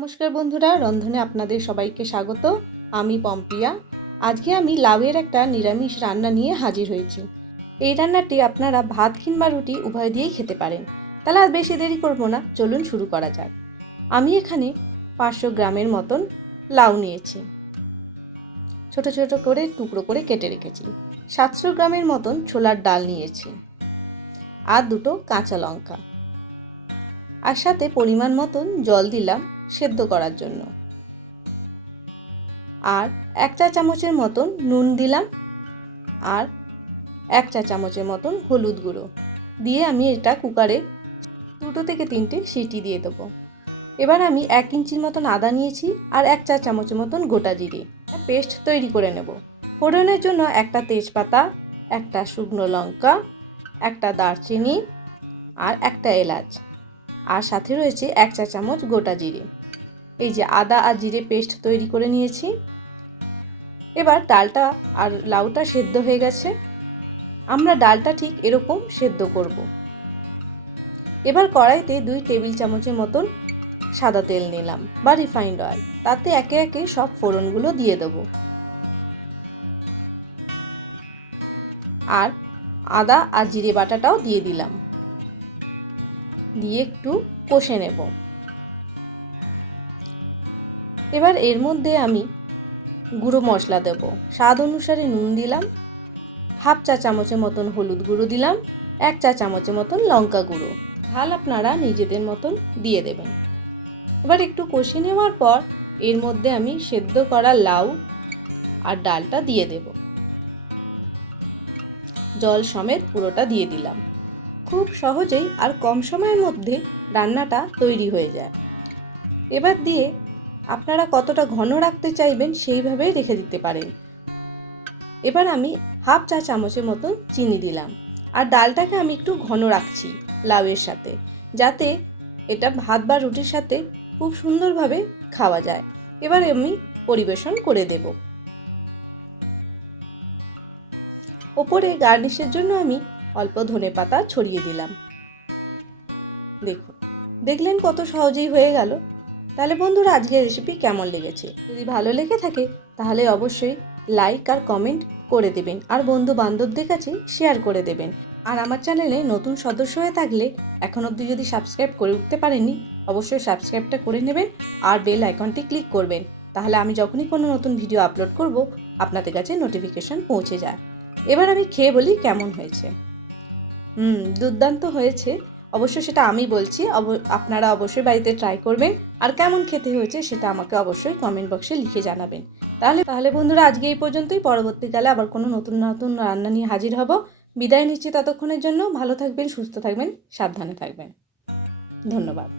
নমস্কার বন্ধুরা, রন্ধনে আপনাদের সবাইকে স্বাগত। আমি পম্পিয়া। আজকে আমি লাউয়ের একটা নিরামিষ রান্না নিয়ে হাজির হয়েছি। এই রান্নাটি আপনারা ভাত কিংবা রুটি উভয় দিয়েই খেতে পারেন। তাহলে আর বেশি দেরি করব না, চলুন শুরু করা যাক। আমি এখানে 500 গ্রামের মতন লাউ নিয়েছি, ছোট ছোট করে টুকরো করে কেটে রেখেছি। 700 গ্রামের মতন ছোলার ডাল নিয়েছি, আর 2টো কাঁচা লঙ্কা, আর সাথে পরিমাণ মতন জল দিলাম সেদ্ধ করার জন্য। আর 1 চা চামচের মতন নুন দিলাম, আর 1 চা চামচের মতন হলুদ গুঁড়ো দিয়ে আমি এটা কুকারে 2 থেকে 3টে সিটি দিয়ে দেবো। এবার আমি 1 ইঞ্চির মতন আদা নিয়েছি, আর 1 চা চামচের মতন গোটা জিরে পেস্ট তৈরি করে নেব। ফোড়নের জন্য একটা তেজপাতা, একটা শুকনো লঙ্কা, একটা দারচিনি, আর একটা এলাচ, আর সাথে রয়েছে 1 চা চামচ গোটা জিরে। এই যে আদা আর জিরে পেস্ট তৈরি করে নিয়েছি। এবার ডালটা আর লাউটা সেদ্ধ হয়ে গেছে। আমরা ডালটা ঠিক এরকম সেদ্ধ করব। এবার কড়াইতে 2 টেবিল চামচের মতন সাদা তেল নিলাম বা রিফাইন্ড অয়েল। তাতে একে একে সব ফোড়নগুলো দিয়ে দেব, আর আদা আর জিরে বাটাটাও দিয়ে দিলাম, দিয়ে একটু কষে নেব। এবার এর মধ্যে আমি গুঁড়ো মশলা দেব। স্বাদ অনুসারে নুন দিলাম, 1/2 চা চামচের মতন হলুদ গুঁড়ো দিলাম, 1 চা চামচের মতন লঙ্কা গুঁড়ো। ঝাল আপনারা নিজেদের মতন দিয়ে দেবেন। এবার একটু কষে নেওয়ার পর এর মধ্যে আমি সেদ্ধ করা লাউ আর ডালটা দিয়ে দেব। জল সমেত পুরোটা দিয়ে দিলাম। খুব সহজেই আর কম সময়ের মধ্যে রান্নাটা তৈরি হয়ে যায়। এবার দিয়ে আপনারা কতটা ঘন রাখতে চাইবেন সেইভাবেই রেখে দিতে পারেন। এবার আমি 1/2 চা চামচের মতন চিনি দিলাম, আর ডালটাকে আমি একটু ঘন রাখছি লাউয়ের সাথে, যাতে এটা ভাত বা রুটির সাথে খুব সুন্দরভাবে খাওয়া যায়। এবার আমি পরিবেশন করে দেব। ওপরে গার্নিশের জন্য আমি অল্প ধনেপাতা ছড়িয়ে দিলাম। দেখলেন কত সহজেই হয়ে গেল। তাহলে বন্ধুরা, আজকের রেসিপি কেমন লেগেছে? যদি ভালো লেগে থাকে তাহলে অবশ্যই লাইক আর কমেন্ট করে দেবেন, আর বন্ধু বান্ধবদের কাছে শেয়ার করে দেবেন। আর আমার চ্যানেলে নতুন সদস্য হয়ে থাকলে এখন অবধি যদি সাবস্ক্রাইব করে উঠতে পারেননি, অবশ্যই সাবস্ক্রাইবটা করে নেবেন আর বেল আইকনটি ক্লিক করবেন। তাহলে আমি যখনই কোনো নতুন ভিডিও আপলোড করব আপনাদের কাছে নোটিফিকেশন পৌঁছে যায়। এবার আমি খেয়ে বলি কেমন হয়েছে। দুর্দান্ত হয়েছে। অবশ্য সেটা আমি বলছি, আপনারা অবশ্যই বাড়িতে ট্রাই করবেন, আর কেমন খেতে হয়েছে সেটা আমাকে অবশ্যই কমেন্ট বক্সে লিখে জানাবেন। তাহলে বন্ধুরা, আজকে এই পর্যন্তই। পরবর্তীকালে আবার কোনো নতুন নতুন রান্না নিয়ে হাজির হব। বিদায় নিচ্ছি ততক্ষণের জন্য। ভালো থাকবেন, সুস্থ থাকবেন, সাবধানে থাকবেন। ধন্যবাদ।